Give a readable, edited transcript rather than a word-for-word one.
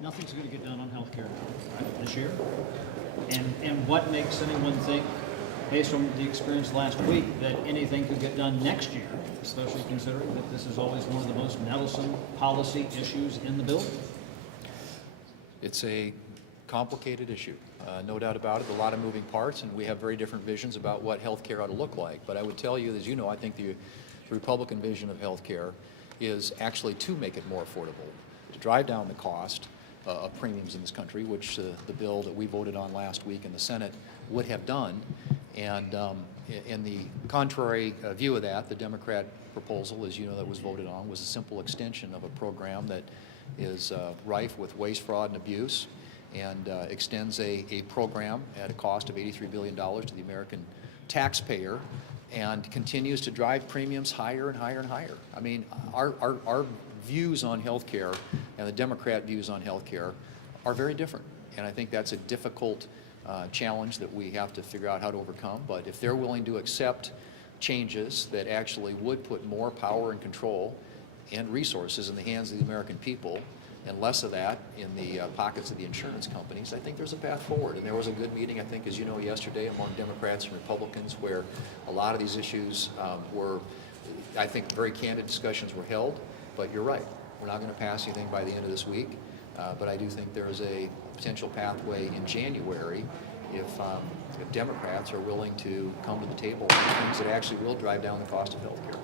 nothing's going to get done on healthcare right, this year. And what makes anyone think, based on the experience last week, that anything could get done next year, especially considering that this is always one of the most meddlesome policy issues in the bill? It's a complicated issue, no doubt about it. A lot of moving parts, and we have very different visions about what health care ought to look like. But I would tell you, as you know, I think the Republican vision of health care is actually to make it more affordable, to drive down the cost of premiums in this country, which the bill that we voted on last week in the Senate would have done. And in the contrary view of that, the Democrat proposal, as you know, that was voted on was a simple extension of a program that is rife with waste, fraud, and abuse, and extends a program at a cost of $83 billion to the American taxpayer, and continues to drive premiums higher and higher and higher. I mean, our views on health care and the Democrat views on health care are very different, and I think that's a difficult challenge that we have to figure out how to overcome. But if they're willing to accept changes that actually would put more power and control and resources in the hands of the American people, and less of that in the pockets of the insurance companies, I think there's a path forward. And there was a good meeting, I think, as you know, yesterday among Democrats and Republicans, where a lot of these issues were, I think, very candid discussions were held. But you're right, we're not going to pass anything by the end of this week. But I do think there is a potential pathway in January if Democrats are willing to come to the table on things that actually will drive down the cost of health care.